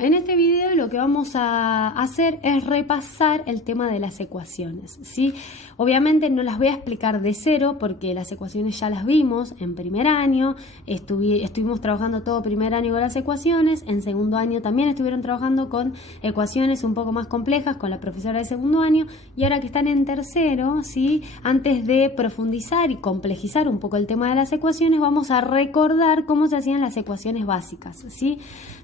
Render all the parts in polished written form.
en este video lo que vamos a hacer es repasar el tema de las ecuaciones, ¿sí? Obviamente no las voy a explicar de cero porque las ecuaciones ya las vimos en primer año, estuvimos trabajando todo primer año con las ecuaciones, en segundo año también estuvieron trabajando con ecuaciones un poco más complejas con la profesora de segundo año, y ahora que están en tercero, ¿sí? Antes de profundizar y complejizar un poco el tema de las ecuaciones, vamos a recordar cómo se hacían las ecuaciones básicas, ¿sí?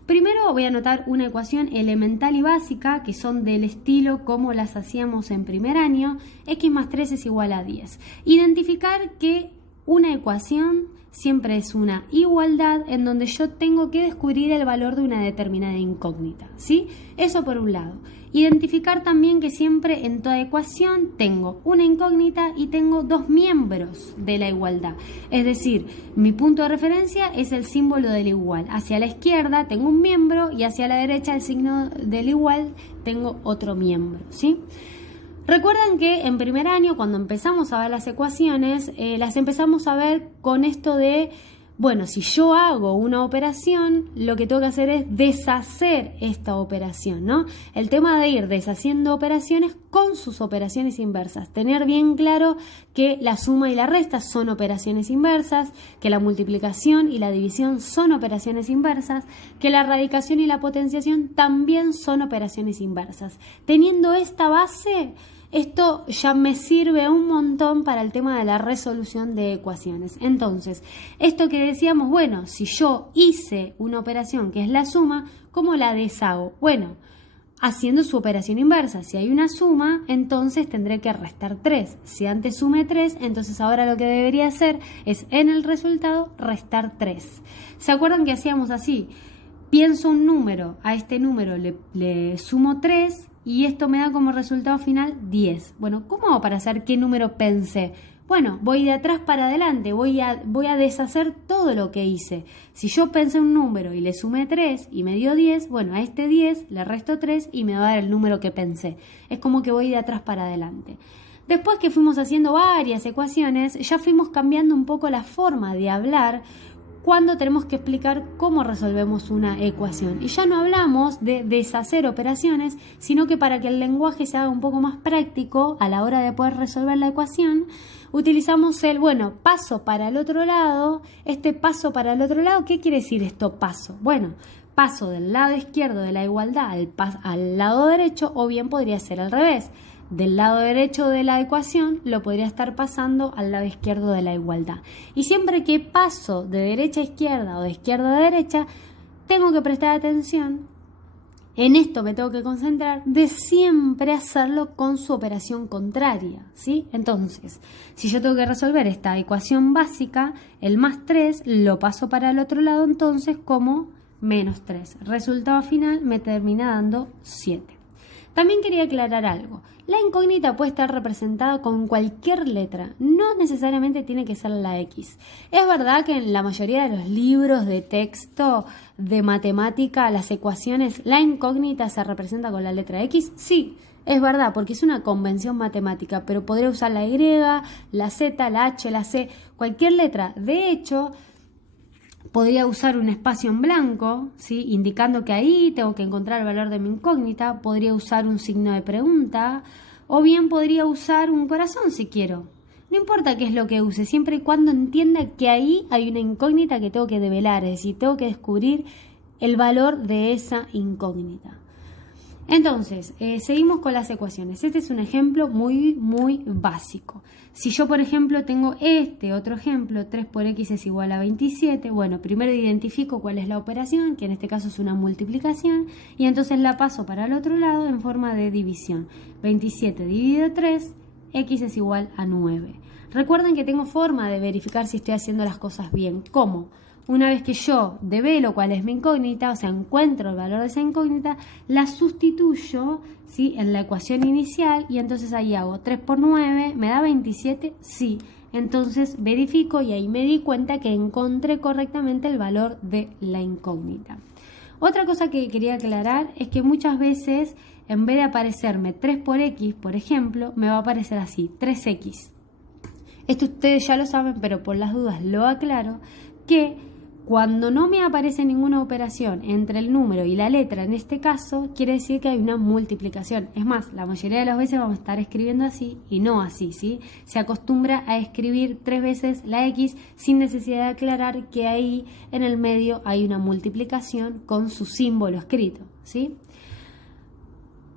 Primero voy a anotar una ecuación elemental y básica que son del estilo como las hacíamos en primer año. X más 3 es igual a 10. Identificar que una ecuación siempre es una igualdad en donde yo tengo que descubrir el valor de una determinada incógnita, ¿sí? Eso por un lado. Identificar también que siempre en toda ecuación tengo una incógnita y tengo dos miembros de la igualdad. Es decir, mi punto de referencia es el símbolo del igual. Hacia la izquierda tengo un miembro y hacia la derecha el signo del igual tengo otro miembro, ¿sí? Recuerdan que en primer año, cuando empezamos a ver las ecuaciones, las empezamos a ver con esto de, bueno, si yo hago una operación, lo que tengo que hacer es deshacer esta operación, ¿no? El tema de ir deshaciendo operaciones con sus operaciones inversas. Tener bien claro que la suma y la resta son operaciones inversas, que la multiplicación y la división son operaciones inversas, que la radicación y la potenciación también son operaciones inversas. Teniendo esta base, esto ya me sirve un montón para el tema de la resolución de ecuaciones. Entonces, esto que decíamos, bueno, si yo hice una operación que es la suma, ¿cómo la deshago? Bueno, haciendo su operación inversa. Si hay una suma, entonces tendré que restar 3. Si antes sumé 3, entonces ahora lo que debería hacer es en el resultado restar 3. ¿Se acuerdan que hacíamos así? Pienso un número, a este número le sumo 3 y esto me da como resultado final 10. Bueno, ¿cómo hago para saber qué número pensé? Bueno, voy de atrás para adelante, voy a deshacer todo lo que hice. Si yo pensé un número y le sumé 3 y me dio 10, bueno, a este 10 le resto 3 y me va a dar el número que pensé. Es como que voy de atrás para adelante. Después que fuimos haciendo varias ecuaciones, ya fuimos cambiando un poco la forma de hablar cuando tenemos que explicar cómo resolvemos una ecuación. Y ya no hablamos de deshacer operaciones, sino que para que el lenguaje se haga un poco más práctico a la hora de poder resolver la ecuación, utilizamos el, paso para el otro lado. Este paso para el otro lado, ¿qué quiere decir esto, paso? Bueno, paso del lado izquierdo de la igualdad al lado derecho, o bien podría ser al revés. Del lado derecho de la ecuación lo podría estar pasando al lado izquierdo de la igualdad. Y siempre que paso de derecha a izquierda o de izquierda a derecha, tengo que prestar atención. En esto me tengo que concentrar de siempre hacerlo con su operación contraria, ¿sí? Entonces, si yo tengo que resolver esta ecuación básica, el más 3 lo paso para el otro lado entonces como menos 3. Resultado final me termina dando 7. También quería aclarar algo. La incógnita puede estar representada con cualquier letra, no necesariamente tiene que ser la X. Es verdad que en la mayoría de los libros de texto de matemática, las ecuaciones, la incógnita se representa con la letra X. Sí, es verdad, porque es una convención matemática, pero podría usar la Y, la Z, la H, la C, cualquier letra. De hecho, podría usar un espacio en blanco, ¿sí? Indicando que ahí tengo que encontrar el valor de mi incógnita. Podría usar un signo de pregunta, o bien podría usar un corazón si quiero. No importa qué es lo que use, siempre y cuando entienda que ahí hay una incógnita que tengo que develar, es decir, tengo que descubrir el valor de esa incógnita. Entonces, seguimos con las ecuaciones. Este es un ejemplo muy básico. Si yo, por ejemplo, tengo este otro ejemplo, 3 por x es igual a 27, bueno, primero identifico cuál es la operación, que en este caso es una multiplicación, y entonces la paso para el otro lado en forma de división. 27 dividido 3, x es igual a 9. Recuerden que tengo forma de verificar si estoy haciendo las cosas bien. ¿Cómo? Una vez que yo develo cuál es mi incógnita, o sea, encuentro el valor de esa incógnita, la sustituyo, ¿sí?, en la ecuación inicial, y entonces ahí hago 3 por 9, ¿me da 27? Sí. Entonces verifico y ahí me di cuenta que encontré correctamente el valor de la incógnita. Otra cosa que quería aclarar es que muchas veces, en vez de aparecerme 3 por x, por ejemplo, me va a aparecer así, 3x. Esto ustedes ya lo saben, pero por las dudas lo aclaro, que Cuando no me aparece ninguna operación entre el número y la letra, en este caso, quiere decir que hay una multiplicación. Es más, la mayoría de las veces vamos a estar escribiendo así y no así, ¿sí? Se acostumbra a escribir 3 veces la X sin necesidad de aclarar que ahí en el medio hay una multiplicación con su símbolo escrito, ¿sí?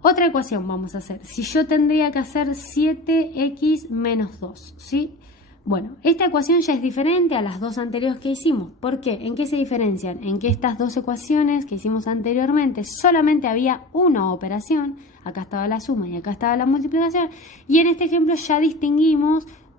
Otra ecuación vamos a hacer. Si yo tendría que hacer 7x menos 2, ¿sí? Bueno, esta ecuación ya es diferente a las dos anteriores que hicimos. ¿Por qué? ¿En qué se diferencian? En que estas dos ecuaciones que hicimos anteriormente solamente había una operación, acá estaba la suma y acá estaba la multiplicación, y en este ejemplo ya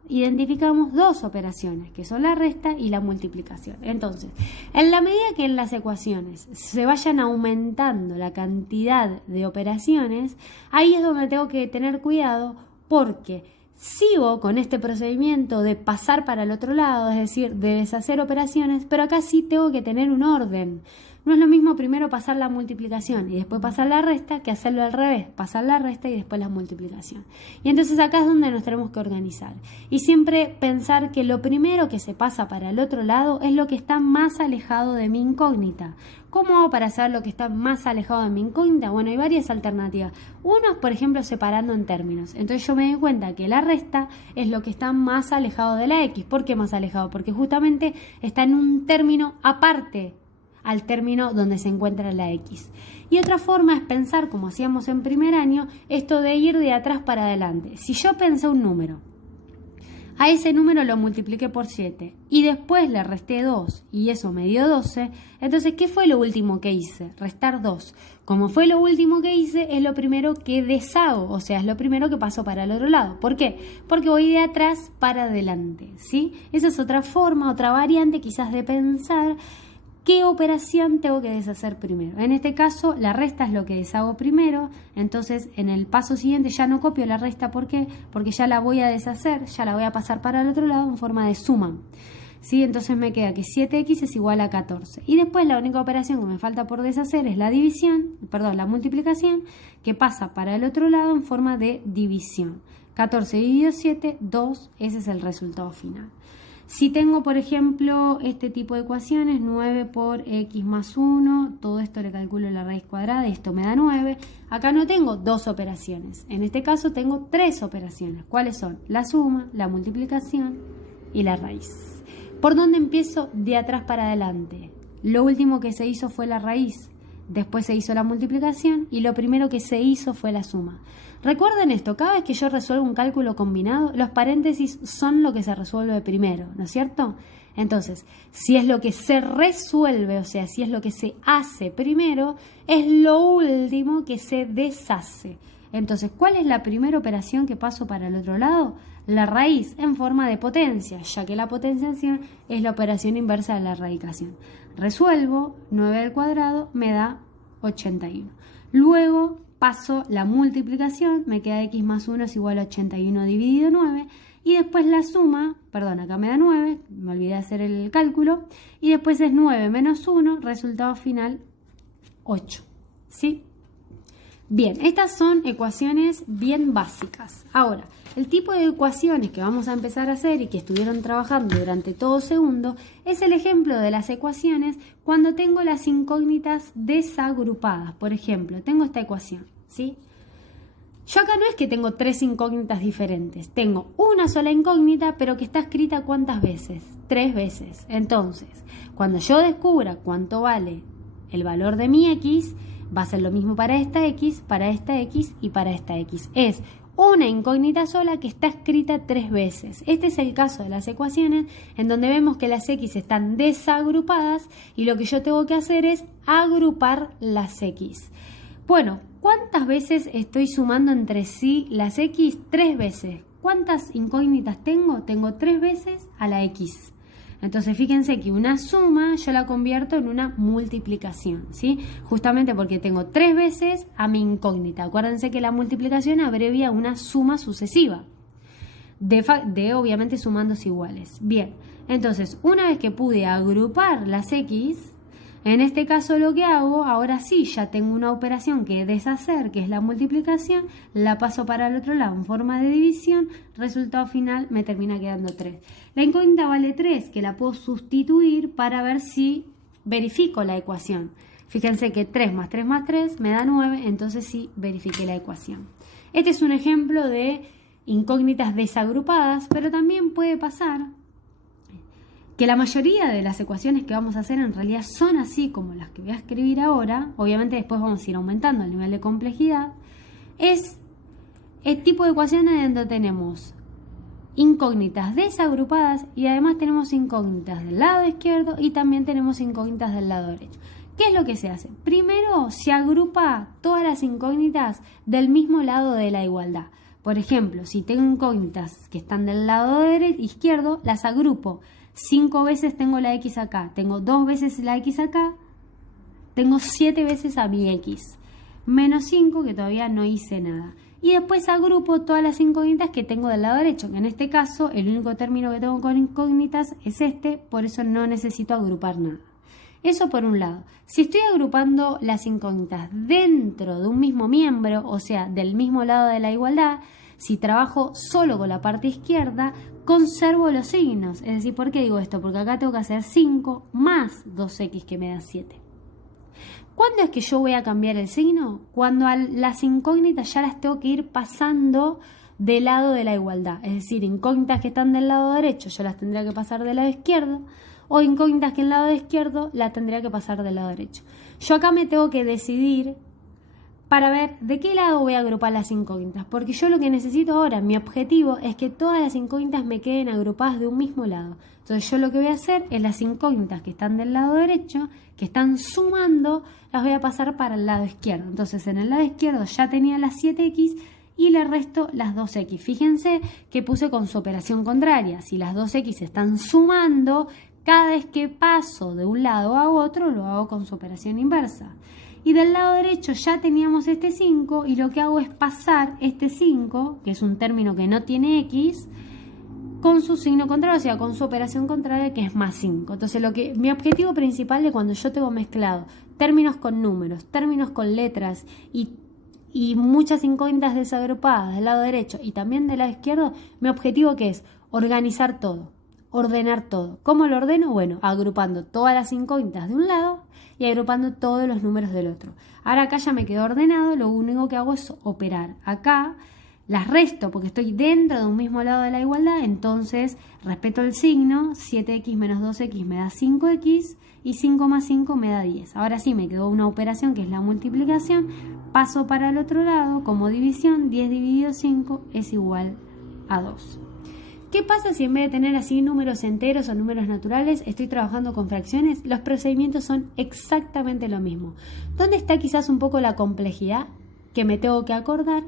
identificamos dos operaciones, que son la resta y la multiplicación. Entonces, en la medida que en las ecuaciones se vayan aumentando la cantidad de operaciones, ahí es donde tengo que tener cuidado porque sigo con este procedimiento de pasar para el otro lado, es decir, de deshacer operaciones, pero acá sí tengo que tener un orden. No es lo mismo primero pasar la multiplicación y después pasar la resta que hacerlo al revés, pasar la resta y después la multiplicación. Y entonces acá es donde nos tenemos que organizar. Y siempre pensar que lo primero que se pasa para el otro lado es lo que está más alejado de mi incógnita. ¿Cómo hago para saber lo que está más alejado de mi incógnita? Bueno, hay varias alternativas. Uno, por ejemplo, separando en términos. Entonces yo me doy cuenta que la resta es lo que está más alejado de la X. ¿Por qué más alejado? Porque justamente está en un término aparte al término donde se encuentra la X. Y otra forma es pensar, como hacíamos en primer año, esto de ir de atrás para adelante. Si yo pensé un número, a ese número lo multipliqué por 7 y después le resté 2 y eso me dio 12, entonces ¿qué fue lo último que hice? Restar 2. Como fue lo último que hice, es lo primero que deshago, o sea, es lo primero que paso para el otro lado. ¿Por qué? Porque voy de atrás para adelante, ¿sí? Esa es otra forma, otra variante quizás de pensar ¿qué operación tengo que deshacer primero? En este caso, la resta es lo que deshago primero, entonces en el paso siguiente ya no copio la resta. ¿Por qué? Porque ya la voy a deshacer, ya la voy a pasar para el otro lado en forma de suma. ¿Sí? Entonces me queda que 7x es igual a 14. Y después la única operación que me falta por deshacer es la la multiplicación, que pasa para el otro lado en forma de división. 14 dividido 7, 2, ese es el resultado final. Si tengo, por ejemplo, este tipo de ecuaciones, 9 por x más 1, todo esto le calculo la raíz cuadrada y esto me da 9. Acá no tengo dos operaciones, en este caso tengo tres operaciones. ¿Cuáles son? La suma, la multiplicación y la raíz. ¿Por dónde empiezo? De atrás para adelante. Lo último que se hizo fue la raíz, después se hizo la multiplicación y lo primero que se hizo fue la suma. Recuerden esto, cada vez que yo resuelvo un cálculo combinado, los paréntesis son lo que se resuelve primero, ¿no es cierto? Entonces, si es lo que se resuelve, o sea, si es lo que se hace primero, es lo último que se deshace. Entonces, ¿cuál es la primera operación que paso para el otro lado? La raíz en forma de potencia, ya que la potenciación es la operación inversa de la radicación. Resuelvo, 9 al cuadrado me da 81. Luego paso la multiplicación, me queda x más 1 es igual a 81 dividido 9. Y después la suma, acá me da 9, me olvidé de hacer el cálculo. Y después es 9 menos 1, resultado final 8. ¿Sí? Bien, estas son ecuaciones bien básicas. Ahora, el tipo de ecuaciones que vamos a empezar a hacer y que estuvieron trabajando durante todo segundo es el ejemplo de las ecuaciones cuando tengo las incógnitas desagrupadas. Por ejemplo, tengo esta ecuación, ¿sí? Yo acá no es que tengo tres incógnitas diferentes, tengo una sola incógnita, pero que está escrita ¿cuántas veces? 3 veces. Entonces, cuando yo descubra cuánto vale el valor de mi x, va a ser lo mismo para esta x, para esta x y para esta x. Es una incógnita sola que está escrita 3 veces. Este es el caso de las ecuaciones en donde vemos que las x están desagrupadas y lo que yo tengo que hacer es agrupar las x. Bueno, ¿cuántas veces estoy sumando entre sí las x? 3 veces. ¿Cuántas incógnitas tengo? Tengo 3 veces a la x. Entonces fíjense que una suma yo la convierto en una multiplicación, ¿sí? Justamente porque tengo 3 veces a mi incógnita. Acuérdense que la multiplicación abrevia una suma sucesiva, de obviamente sumandos iguales. Bien, entonces una vez que pude agrupar las x, En este caso lo que hago, ahora sí, ya tengo una operación que es deshacer, que es la multiplicación, la paso para el otro lado en forma de división, resultado final me termina quedando 3. La incógnita vale 3, que la puedo sustituir para ver si verifico la ecuación. Fíjense que 3 más 3 más 3 me da 9, entonces sí verifiqué la ecuación. Este es un ejemplo de incógnitas desagrupadas, pero también puede pasar que la mayoría de las ecuaciones que vamos a hacer en realidad son así como las que voy a escribir ahora. Obviamente después vamos a ir aumentando el nivel de complejidad. Es el tipo de ecuaciones donde tenemos incógnitas desagrupadas y además tenemos incógnitas del lado izquierdo y también tenemos incógnitas del lado derecho. ¿Qué es lo que se hace? Primero se agrupa todas las incógnitas del mismo lado de la igualdad. Por ejemplo, si tengo incógnitas que están del lado izquierdo, las agrupo. 5 veces tengo la x acá, tengo 2 veces la x acá, tengo 7 veces a mi x, menos 5 que todavía no hice nada. Y después agrupo todas las incógnitas que tengo del lado derecho, que en este caso el único término que tengo con incógnitas es este, por eso no necesito agrupar nada. Eso por un lado. Si estoy agrupando las incógnitas dentro de un mismo miembro, o sea, del mismo lado de la igualdad, si trabajo solo con la parte izquierda, conservo los signos. Es decir, ¿por qué digo esto? Porque acá tengo que hacer 5 más 2x que me da 7. ¿Cuándo es que yo voy a cambiar el signo? Cuando a las incógnitas ya las tengo que ir pasando del lado de la igualdad. Es decir, incógnitas que están del lado derecho yo las tendría que pasar del lado izquierdo, o incógnitas que en el lado izquierdo las tendría que pasar del lado derecho. Yo acá me tengo que decidir para ver de qué lado voy a agrupar las incógnitas, porque yo lo que necesito ahora, mi objetivo es que todas las incógnitas me queden agrupadas de un mismo lado. Entonces yo lo que voy a hacer es las incógnitas que están del lado derecho, que están sumando, las voy a pasar para el lado izquierdo. Entonces en el lado izquierdo ya tenía las 7x y le resto las 2x. Fíjense que puse con su operación contraria. Si las 2x están sumando, cada vez que paso de un lado a otro lo hago con su operación inversa. Y del lado derecho ya teníamos este 5 y lo que hago es pasar este 5, que es un término que no tiene x, con su signo contrario, o sea, con su operación contraria, que es más 5. Entonces mi objetivo principal de cuando yo tengo mezclado términos con números, términos con letras y muchas incógnitas desagrupadas del lado derecho y también del lado izquierdo, mi objetivo que es organizar todo, ordenar todo. ¿Cómo lo ordeno? Bueno, agrupando todas las incógnitas de un lado y agrupando todos los números del otro. Ahora acá ya me quedó ordenado, lo único que hago es operar. Acá las resto porque estoy dentro de un mismo lado de la igualdad, entonces respeto el signo, 7x menos 2x me da 5x y 5 más 5 me da 10. Ahora sí me quedó una operación que es la multiplicación, paso para el otro lado como división, 10 dividido 5 es igual a 2. ¿Qué pasa si en vez de tener así números enteros o números naturales estoy trabajando con fracciones? Los procedimientos son exactamente lo mismo. ¿Dónde está quizás un poco la complejidad que me tengo que acordar?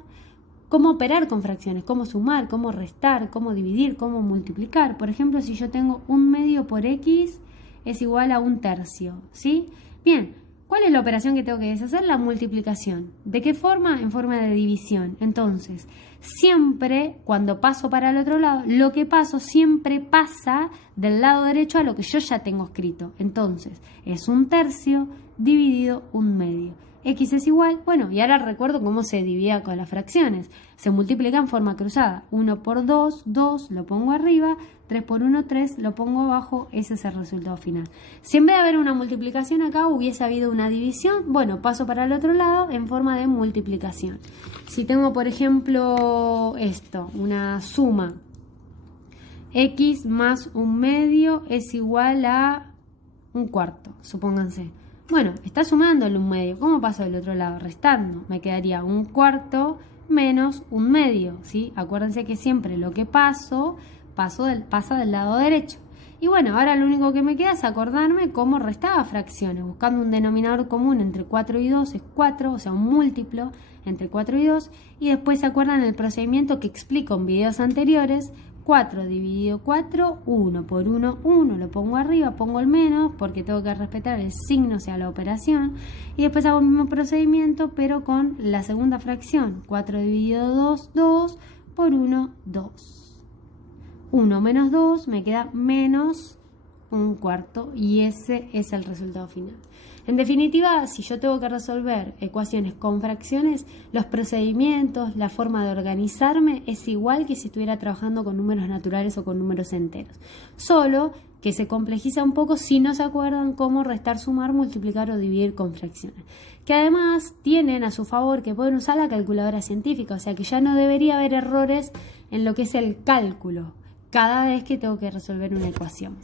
Cómo operar con fracciones, cómo sumar, cómo restar, cómo dividir, cómo multiplicar. Por ejemplo, si yo tengo 1/2 por x es igual a 1/3, ¿sí? Bien, ¿cuál es la operación que tengo que deshacer? La multiplicación. ¿De qué forma? En forma de división. Entonces, siempre cuando paso para el otro lado, lo que paso siempre pasa del lado derecho a lo que yo ya tengo escrito. Entonces, es 1/3 dividido 1/2. X es igual, bueno, y ahora recuerdo cómo se dividía con las fracciones. Se multiplica en forma cruzada. 1 por 2, 2, lo pongo arriba. 3 por 1, 3, lo pongo abajo. Ese es el resultado final. Si en vez de haber una multiplicación acá hubiese habido una división, bueno, paso para el otro lado en forma de multiplicación. Si tengo, por ejemplo, esto, una suma. X más 1/2 es igual a 1/4, supónganse. Bueno, está sumando el 1/2. ¿Cómo paso del otro lado? Restando. Me quedaría 1/4 menos 1/2, ¿sí? Acuérdense que siempre lo que pasa del lado derecho. Y bueno, ahora lo único que me queda es acordarme cómo restaba fracciones. Buscando un denominador común entre 4 y 2 es 4, o sea, un múltiplo entre 4 y 2. Y después se acuerdan el procedimiento que explico en videos anteriores. 4 dividido 4, 1 por 1, 1, lo pongo arriba, pongo el menos porque tengo que respetar el signo, o sea, la operación. Y después hago el mismo procedimiento, pero con la segunda fracción. 4 dividido 2, 2, por 1, 2. 1 menos 2 me queda menos 1/4 y ese es el resultado final. En definitiva, si yo tengo que resolver ecuaciones con fracciones, los procedimientos, la forma de organizarme es igual que si estuviera trabajando con números naturales o con números enteros. Solo que se complejiza un poco si no se acuerdan cómo restar, sumar, multiplicar o dividir con fracciones. Que además tienen a su favor que pueden usar la calculadora científica, o sea que ya no debería haber errores en lo que es el cálculo cada vez que tengo que resolver una ecuación.